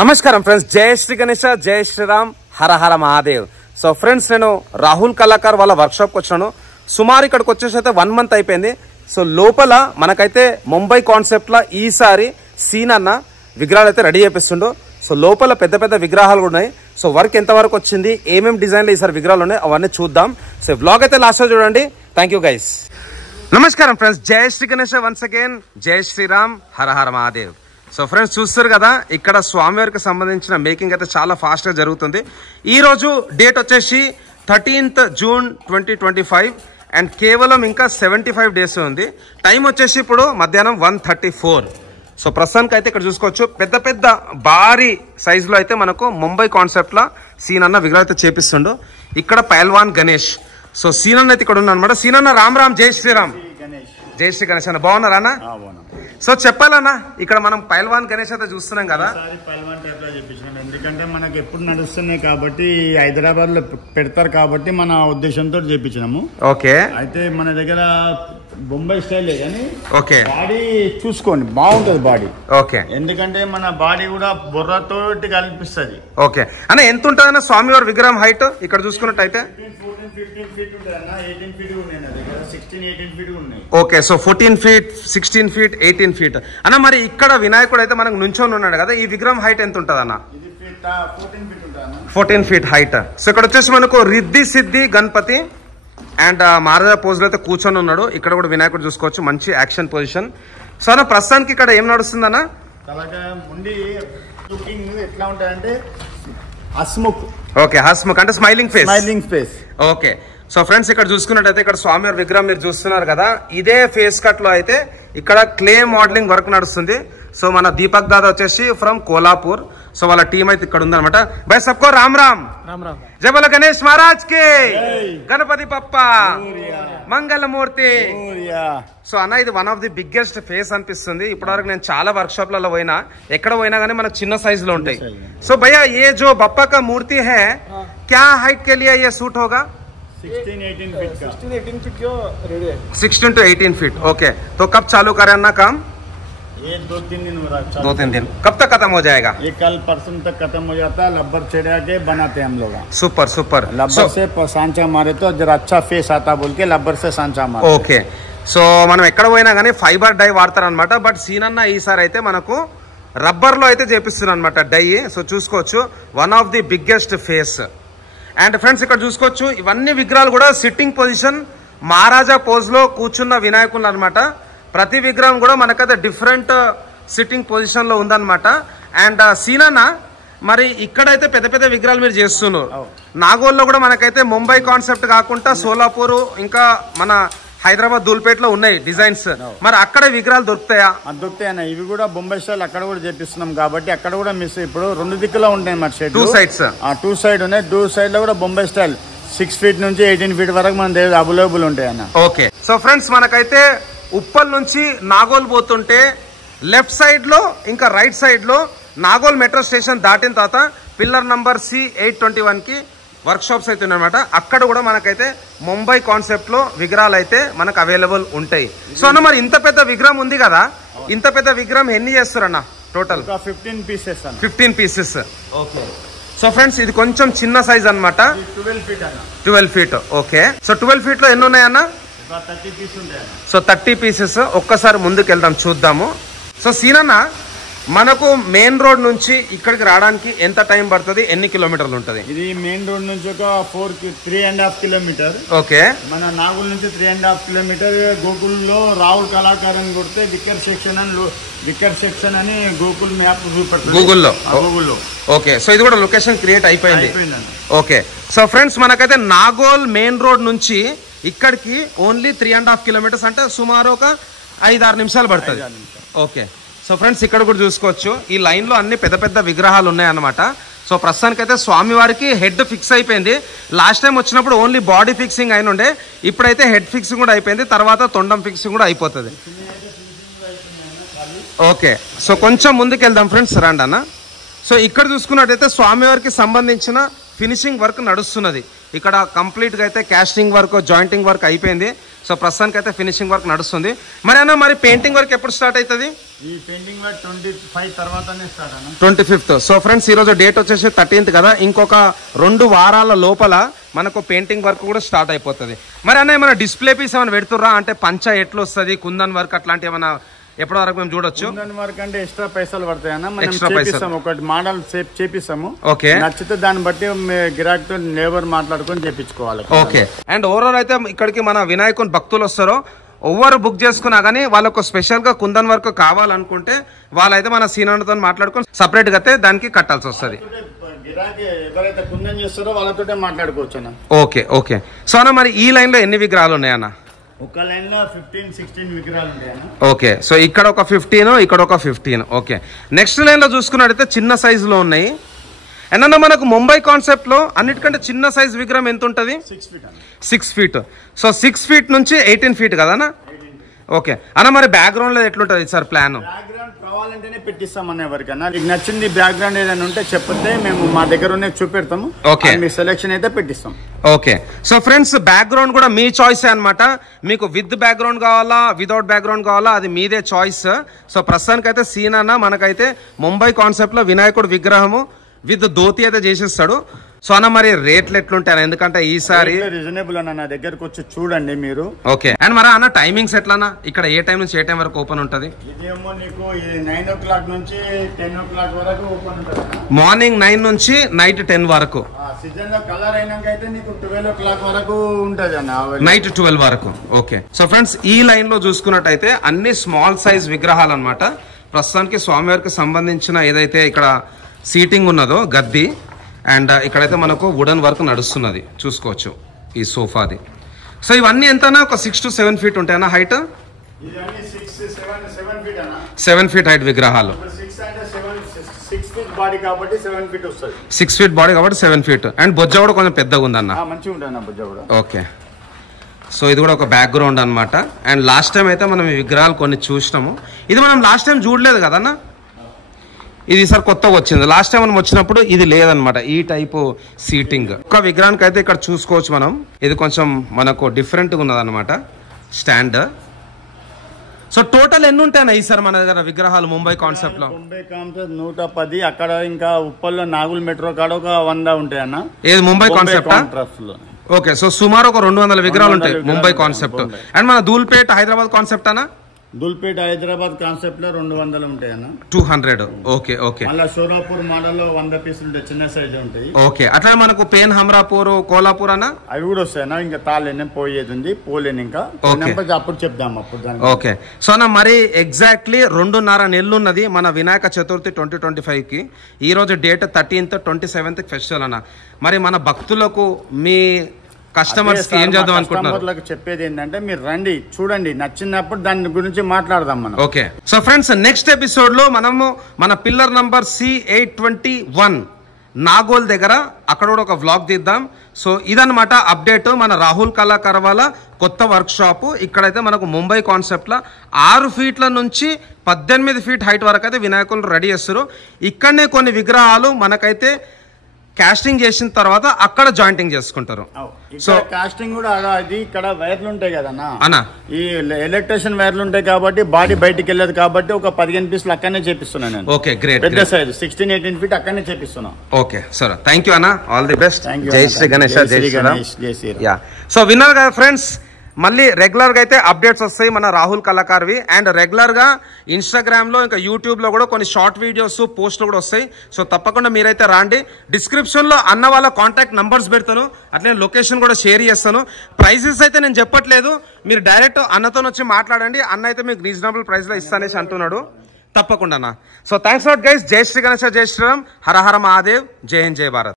నమస్కారం ఫ్రెండ్స్, జై శ్రీ గణేష, జై శ్రీరామ్, హర హర మహాదేవ్. సో ఫ్రెండ్స్, నేను రాహుల్ కళాకార్ వాళ్ళ వర్క్షాప్కి వచ్చాను. సుమారు ఇక్కడికి వచ్చేసి అయితే 1 month అయిపోయింది. సో లోపల మనకైతే ముంబై కాన్సెప్ట్లో ఈసారి సీన్ అన్న విగ్రహాలు అయితే రెడీ చేపిస్తుండో. సో లోపల పెద్ద పెద్ద విగ్రహాలు కూడా ఉన్నాయి. సో వర్క్ ఎంతవరకు వచ్చింది, ఏమేమి డిజైన్లు ఈసారి విగ్రహాలు ఉన్నాయి అవన్నీ చూద్దాం. సో వ్లాగ్ అయితే లాస్ట్ చూడండి. Thank you guys. నమస్కారం ఫ్రెండ్స్, జై శ్రీ గణేష వన్స్ అగైన్, జై శ్రీరామ్, హర హర మహాదేవ్. సో ఫ్రెండ్స్, చూస్తారు కదా ఇక్కడ స్వామివారికి సంబంధించిన మేకింగ్ అయితే చాలా ఫాస్ట్గా జరుగుతుంది. ఈరోజు డేట్ వచ్చేసి 13th June 2025 అండ్ కేవలం ఇంకా 75 days ఉంది. టైం వచ్చేసి ఇప్పుడు మధ్యాహ్నం 1:34. సో ప్రస్తుతానికి అయితే ఇక్కడ చూసుకోవచ్చు పెద్ద పెద్ద భారీ సైజులో అయితే మనకు ముంబై కాన్సెప్ట్లో సీన్ అన్న విగ్రహం అయితే చేపిస్తుండు. ఇక్కడ పైల్వాన్ గణేష్. సో సీన్ అన్న అయితే ఇక్కడ ఉన్నా అనమాట. సీన్ అన్న రామ్ రామ్, జై శ్రీరామ్. జై శ్రీ గణేష్ అన్న, బాగున్నారా అన్న? సో చెప్పాలన్నా, ఇక్కడ మనం పైల్వాన్ గణేష్ అయితే చూస్తున్నాం కదా. పైల్వాన్ టైప్ లో చెప్పించాం, ఎందుకంటే మనకి ఎప్పుడు నడుస్తున్నాయి కాబట్టి హైదరాబాద్ లో పెడతారు కాబట్టి మన ఉద్దేశంతో చేపించినాము. ఓకే, అయితే మన దగ్గర బొంబాయి స్టైల్ కానీ ఓకే బాడీ చూసుకోండి, బాగుంటది బాడీ. ఓకే, ఎందుకంటే మన బాడీ కూడా బొర్రతోటి కనిపిస్తుంది. ఓకే అన్న, ఎంత ఉంటుందన్న స్వామివారి విగ్రహం హైట్ ఇక్కడ చూసుకున్నట్టయితే? 15 feet ఉంటుంది అన్న, 18 feet ఉన్నాయి నా దగ్గర, 16-18 feet ఉన్నాయి. Okay, so 14 feet, 16 feet, 18 feet అన్న. మరి ఇక్కడ వినాయకుడు అయితే మనకు నుంచొని ఉన్నాడు కదా, ఈ విగ్రహం హైట్ ఎంత ఉంటుంది అన్న? 14 feet ఉంటుంది. 14 feet హైట్. సో ఇక్కడ వచ్చేసి మనకు రిద్ధి సిద్ధి గణపతి అండ్ మహారాజా పోజ్ లో అయితే కూర్చొని ఉన్నాడు. ఇక్కడ కూడా వినాయకుడు చూసుకోవచ్చు, మంచి యాక్షన్ పొజిషన్. సో అన్న, ప్రస్తుతానికి ఇక్కడ ఏం నడుస్తుందన్న? అలాగా ఉండి లుకింగ్ ఎట్లా ఉంటాయంటే హస్ముఖ్. ఓకే, హస్ముఖ్ అంటే smiling face. Smiling face. Okay, so friends ఇక్కడ చూసుకున్నట్టయితే ఇక్కడ స్వామివారి విగ్రహం మీరు చూస్తున్నారు కదా, ఇదే ఫేస్ కట్ లో అయితే ఇక్కడ క్లే మోడలింగ్ వర్క్ నడుస్తుంది. సో మన దీపక్ దాదా వచ్చేసి ఫ్రమ్ కోలాపూర్. సో వాళ్ళ టీం అయితే ఇక్కడ ఉందన్నమాట. బై సబ్కో రామ్ రామ్. జై బోలో గణేష్ మహారాజ్ కి, గణపతి పప్ప, మంగళమూర్తి. సో అన్న, ఇది one of the biggest face అనిపిస్తుంది. ఇప్పటివరకు నేను చాలా వర్క్ షాప్లలో పోయినా, ఎక్కడ పోయినా కానీ మనకు చిన్న సైజులో ఉంటాయి. సో భయ్యా, ఏ జో బప్పా కా మూర్తి హై, క్యా హైట్ కే లియే ये सूट होगा? 16-18 feet का. 16-18 feet जो रेडी है. 16 to 18 feet. ओके, तो कब चालू करें ना काम? ये 2-3 दिन हो रहा है. 2-3 दिन. कब तक खत्म हो जाएगा? ये कल परसों तक खत्म हो जाता है. लब्बर छेड़ा के बनाते हैं हम लोग. Super super. लब्बर से सांचा मारे तो जरा अच्छा फेस आता बोल के लब्बर से सांचा मारे. ఓకే, సో మనం ఎక్కడ పోయినా కానీ ఫైబర్ డై వాడతారు అనమాట. బట్ సీన్ అన్న ఈసారి అయితే మనకు రబ్బర్ లో అయితే చేపిస్తున్నారు అనమాట డై. సో చూసుకోవచ్చు, one of the biggest face. And friends ఇక్కడ చూసుకోవచ్చు, ఇవన్నీ విగ్రహాలు కూడా సిట్టింగ్ పొజిషన్ మహారాజా పోజ్ లో కూర్చున్న వినాయకులు అనమాట. ప్రతి విగ్రహం కూడా మనకైతే డిఫరెంట్ సిట్టింగ్ పొజిషన్ లో ఉందన్నమాట. అండ్ సీనన్న, మరి ఇక్కడైతే పెద్ద పెద్ద విగ్రహాలు మీరు చేస్తున్నారు. నాగోల్లో కూడా మనకైతే ముంబై కాన్సెప్ట్ కాకుండా సోలాపూర్, ఇంకా మన హైదరాబాద్ దూల్పేటలో ఉన్నాయి డిజైన్స్. మరి అక్కడ విగ్రహాలు దొరుకుతాయా? దొరుకుతాయన్న. ఇవి కూడా బొంబాయి స్టైల్ అక్కడ కూడా చేపిస్తున్నాం కాబట్టి అక్కడ కూడా మిస్. ఇప్పుడు 2 దిక్కులో ఉంటాయి మన షెడ్, 2 sides. 2 side ఉన్నాయి. 2 side లో కూడా బొంబాయి స్టైల్ 6 feet నుంచి 18 feet వరకు మన దగ్గర అవైలబుల్ ఉంటాయి అన్న. ఓకే, సో ఫ్రెండ్స్ మనకైతే ఉప్పల్ నుంచి నాగోల్ పోతుంటే లెఫ్ట్ సైడ్ లో ఇంకా రైట్ సైడ్ లో నాగోల్ మెట్రో స్టేషన్ దాటిన తర్వాత పిల్లర్ నంబర్ C821 కి వర్క్ షాప్స్ అయితే ఉన్నాయన్నమాట. అక్కడ కూడా మనకైతే ముంబై కాన్సెప్ట్ లో విగ్రహాలు అయితే మనకు అవైలబుల్ ఉంటాయి. సో అన్న, మరి ఇంత పెద్ద విగ్రహం ఉంది కదా, ఇంత పెద్ద విగ్రహం ఎన్ని చేస్తారన్న టోటల్? 15 pieces అన్న. 15 pieces. ఓకే, సో ఫ్రెండ్స్ ఇది కొంచెం చిన్న సైజ్ అనమాట. 12 feet అన్న. 12 feet. ఓకే, సో 12 feet లో ఎన్ని ఉన్నాయన్న? 30 pieces ఉంటాయి అన్న. So 30 pieces. ఒక్కసారి ముందుకు వెళ్దాం, చూద్దాము. సో సీనన్న, మనకు మెయిన్ రోడ్ నుంచి ఇక్కడికి రావడానికి ఎంత టైం పడుతుంది, ఎన్ని కిలోమీటర్లు ఉంటుంది? ఇది మెయిన్ రోడ్ నుంచి ఒక 3.5 kilometer. ఓకే, మన నాగోల్ నుంచి 3.5 kilometer. గోకుల్లో రాహుల్ కళాకార్ అని కొడితే విక్కర్ సెక్షన్ అని గోకుల్ మ్యాప్ చూపెడుతుంది గూగుల్లో. గూగుల్లో. ఓకే, సో ఇది కూడా లొకేషన్ క్రియేట్ అయిపోయింది. ఓకే, సో ఫ్రెండ్స్ మనకైతే నాగోల్ మెయిన్ రోడ్ నుంచి ఇక్కడికి ఓన్లీ 3.5 kilometers, అంటే సుమారు ఒక 5-6 నిమిషాలు పడుతుంది. ఓకే, సో ఫ్రెండ్స్ ఇక్కడ కూడా చూసుకోవచ్చు, ఈ లైన్ లో అన్ని పెద్ద పెద్ద విగ్రహాలు ఉన్నాయన్నమాట. సో ప్రస్తుతానికి అయితే స్వామివారికి హెడ్ ఫిక్స్ అయిపోయింది. లాస్ట్ టైం వచ్చినప్పుడు ఓన్లీ బాడీ ఫిక్సింగ్ అయిన ఉండే, ఇప్పుడైతే హెడ్ ఫిక్సింగ్ కూడా అయిపోయింది. తర్వాత తొండం ఫిక్సింగ్ కూడా అయిపోతుంది. ఓకే, సో కొంచెం ముందుకు వెళ్దాం ఫ్రెండ్స్, రండి అన్న. సో ఇక్కడ చూసుకున్నట్టయితే స్వామివారికి సంబంధించిన ఫినిషింగ్ వర్క్ నడుస్తున్నది. ఇక్కడ కంప్లీట్గా అయితే క్యాస్టింగ్ వర్క్ జాయింటింగ్ వర్క్ అయిపోయింది. సో ప్రస్తుతానికి అయితే ఫినిషింగ్ వర్క్ నడుస్తుంది. మరి అన్న మరి పెయింటింగ్ వర్క్ ఎప్పుడు స్టార్ట్ అవుతుంది? ఈ పెయింటింగ్ వర్క్ 25 తర్వాతనే స్టార్ట్ అన్న. 25th. సో ఫ్రెండ్స్ ఈరోజు డేట్ వచ్చేసి 13th కదా, ఇంకొక 2 వారాల లోపల మనకు పెయింటింగ్ వర్క్ కూడా స్టార్ట్ అయిపోతుంది. మరి అన్న ఏమైనా డిస్ప్లే పీస్ ఏమైనా పెడుతుర్రా? అంటే పంచ ఎట్లా వస్తుంది, కుందన్ వర్క్ అట్లాంటి ఏమైనా ఎప్పటి వరకు మేము చూడొచ్చు? కుందన్ వర్క్ అంటే ఎక్స్ట్రా పైసలు పడతాయన్న. మనం చేపిస్తాము, ఒకటి మోడల్ షేప్ చేపిస్తాము. ఓకే, నచ్చితే దాన్ని బట్టి గిరాకీతో లేబర్ మాట్లాడుకొని చేపించుకోవాలి. ఓకే. అండ్ ఓవరాల్ అయితే ఇక్కడికి మన వినాయకుని భక్తులు వస్తారో ఎవరు బుక్ చేసుకున్నా కానీ వాళ్ళకు స్పెషల్ గా కుందన్ వర్క్ కావాలనుకుంటే వాళ్ళైతే మన సీనియర్తో మాట్లాడుకొని సపరేట్ గా అయితే దానికి కట్టాల్సి వస్తుంది. ఎవరైతే కుందన్ చేస్తారో వాళ్ళతో మాట్లాడుకోవచ్చు అన్న. Okay okay. సో అన్న మరి ఈ లైన్ లో ఎన్ని విగ్రహాలు ఉన్నాయన్న? ఒక లైన్ లో 15-16 విగ్రహాలు ఉంటాయన్న. ఓకే, సో ఇక్కడ ఒక 15, ఇక్కడ ఒక 15. ఓకే, నెక్స్ట్ లైన్ లో చూసుకున్నట్టయితే చిన్న సైజు లో ఉన్నాయి. అండ్ అన్న మనకు ముంబై కాన్సెప్ట్ లో అన్నిటికంటే చిన్న సైజ్ విగ్రహం ఎంత ఉంటుంది? 6 feet. సో 6 feet నుంచి 18 feet కదా అన్న? ఓకే అన్న, మరి బ్యాక్గ్రౌండ్ లో ఎట్లుంటది సార్ ప్లాన్? బ్యాక్గ్రౌండ్ కావాలంటేనే పెట్టిస్తామన్న. ఎవరికన్నా మీకు నచ్చింది బ్యాక్గ్రౌండ్ ఏదైనా ఉంటే చెప్తే మేము మా దగ్గర ఉన్న చూపెడతాము. ఓకే, మీ సెలెక్షన్ అయితే పెట్టిస్తాం. ఓకే. సో ఫ్రెండ్స్ బ్యాక్గ్రౌండ్ కూడా మీ చాయిస్ అనమాట. మీకు విత్ బ్యాక్గ్రౌండ్ కావాలా, వితౌట్ బ్యాక్గ్రౌండ్ కావాలా, అది మీదే చాయిస్. సో ప్రస్తుతానికి అయితే సీన్ అన్న మనకైతే ముంబై కాన్సెప్ట్ లో వినాయకుడు విగ్రహము విత్ ధోతి అయితే చేసిస్తాడు. సో అన్న మరి రేట్లు ఎట్లుంటాయి? ఎందుకంటే ఈసారి రీజనబుల్ అన్న, నా దగ్గరకు వచ్చి చూడండి మీరు. ఓకే. అండ్ మరి అన్న టైమింగ్స్ ఎట్లా? ఇక్కడ ఏ టైం నుంచి ఏ టైం వరకు ఓపెన్ ఉంటుంది? ఇదేమో నీకు 9 o'clock నుంచి 10 o'clock వరకు ఓపెన్ ఉంటుంది. మార్నింగ్ 9 నుంచి నైట్ 10 వరకు. సీజన్ లో కలర్ అయినాక అయితే నీకు 12 o'clock వరకు ఉంటుంది అన్న, నైట్ 12 వరకు. ఓకే. సో ఫ్రెండ్స్ ఈ లైన్ లో చూసుకున్నట్టయితే అన్ని స్మాల్ సైజ్ విగ్రహాలు అనమాట. ప్రస్తుతానికి స్వామివారికి సంబంధించిన ఏదైతే ఇక్కడ సీటింగ్ ఉన్నదో గద్ది, అండ్ ఇక్కడైతే మనకు వుడెన్ వర్క్ నడుస్తున్నది చూసుకోవచ్చు ఈ సోఫాది. సో ఇవన్నీ ఎంతనా? ఒక 6 to 7 feet ఉంటాయన్నా హైట్? 7 feet హైట్ విగ్రహాలు. 6 feet బాడీ కాబట్టి 7 feet వస్తుంది. 6 feet బాడీ కాబట్టి 7 feet. అండ్ బొజ్జ కూడా కొంచెం పెద్దగా ఉందన్న. మంచిగా ఉంటుంది బొజ్జ కూడా. ఓకే. సో ఇది కూడా ఒక బ్యాక్గ్రౌండ్ అనమాట. అండ్ లాస్ట్ టైం అయితే మనం ఈ విగ్రహాలు కొన్ని చూసినాము. ఇది మనం లాస్ట్ టైం చూడలేదు కదన్నా, ఇది సార్ కొత్తగా వచ్చింది. లాస్ట్ టైం మనం వచ్చినప్పుడు ఇది లేదనమాట, ఈ టైపు సీటింగ్. ఒక విగ్రహానికి అయితే ఇక్కడ చూసుకోవచ్చు మనం, ఇది కొంచెం మనకు డిఫరెంట్గా ఉన్నదన్నమాట స్టాండ్. సో టోటల్ ఎన్ని ఉంటాయన్నా ఈసారి మన దగ్గర విగ్రహాలు ముంబై కాన్సెప్ట్ లో? ముంబై కాన్సెప్ట్ 110. అక్కడ ఇంకా ఉప్పల్లో నాగుల్ మెట్రో కాడ ఒక 100 ఉంటాయన్న. ఏది ముంబై కాన్సెప్ట్? ఓకే. సో సుమారు ఒక 200 విగ్రహాలు ఉంటాయి ముంబై కాన్సెప్ట్. అండ్ మన ధూల్పేట్ హైదరాబాద్ కాన్సెప్ట్ అన్నా? ధూల్పేట హైదరాబాద్ కాన్సెప్ట్ లో 200 ఉంటాయన్న. 200. Okay okay. మళ్ళీ షోరాపూర్ మోడల్ లో 100 పీసులు ఉంటాయి, చిన్న సైజ్ ఉంటాయి. ఓకే. అట్లా మనకు పేన్ హమ్రాపూర్, కోలాపూర్ అన్న అవి కూడా వస్తాయన్న. ఇంకా తాళేనే పోయేది ఉంది, పోలేను ఇంకా. అప్పుడు చెప్దాం అప్పుడు. ఓకే. సో అన్న మరి ఎగ్జాక్ట్లీ 2.5 నెలలు ఉన్నది మన వినాయక చతుర్థి 2025కి. ఈ రోజు డేట్ 13th, 27th ఫెస్టివల్ అన్న. మరి మన భక్తులకు మీ కస్టమర్స్ కి ఏం చేద్దాం అనుకుంటున్నారు? చెప్పేది ఏంటంటే మీరు రండి, చూడండి, నచ్చినప్పుడు దాని గురించి మాట్లాడదాం మనం. Okay. So friends next episode లో మనము మన పిల్లర్ నంబర్ C821 నాగోల్ దగ్గర అక్కడ కూడా ఒక వ్లాగ్ తీద్దాం. సో ఇదన్నమాట అప్డేట్. మన రాహుల్ కళాకార్ వాళ్ళ కొత్త వర్క్ షాప్ ఇక్కడైతే మనకు ముంబై కాన్సెప్ట్ లో 6 feet నుంచి 18 feet హైట్ వరకు అయితే వినాయకులు రెడీ చేస్తారు. ఇక్కడనే కొన్ని విగ్రహాలు మనకైతే కాస్టింగ్ చేసిన తర్వాత అక్కడ జాయింటింగ్ చేసుకుంటారు. సో కాస్టింగ్ కూడా అది ఇక్కడ వైర్లు ఉంటాయి కదన్నా అన్న, ఈ ఎలక్ట్రిషియన్ వైర్లు ఉంటాయి కాబట్టి బాడీ బయటికి వెళ్ళదు కాబట్టి ఒక 15 పీసులు అక్కడనే చేపిస్తున్నాను నేను. Okay, great. పెద్ద సైజ్ 16-18 feet అక్కడనే చేపిస్తున్నా. ఓకే సార్, థ్యాంక్ యూ అన్న, ఆల్ ది బెస్ట్. జై శ్రీ గణేష్. జై శ్రీరామ్. యా. సో విన్నారు కదా ఫ్రెండ్స్, మళ్ళీ రెగ్యులర్ గా అయితే అప్డేట్స్ వస్తాయి మన రాహుల్ కళాకార్వి. అండ్ రెగ్యులర్ గా ఇన్స్టాగ్రామ్ లో ఇంకా యూట్యూబ్ లో కూడా కొన్ని షార్ట్ వీడియోస్ పోస్ట్లు కూడా వస్తాయి. సో తప్పకుండా మీరైతే రాండి. డిస్క్రిప్షన్ లో అన్న వాళ్ళ కాంటాక్ట్ నంబర్స్ పెడతాను, అట్లనే లొకేషన్ కూడా షేర్ చేస్తాను. ప్రైజెస్ అయితే నేను చెప్పట్లేదు, మీరు డైరెక్ట్ అన్నతో వచ్చి మాట్లాడండి. అన్న అయితే మీకు రీజనబుల్ ప్రైస్ లో ఇస్తానేసి అంటున్నాడు. తప్పకుండా. So thanks lot guys. జై శ్రీ గణేష్, జై శ్రీరామ్, హర హర మహాదేవ్, జై హింద్, జై భారత్.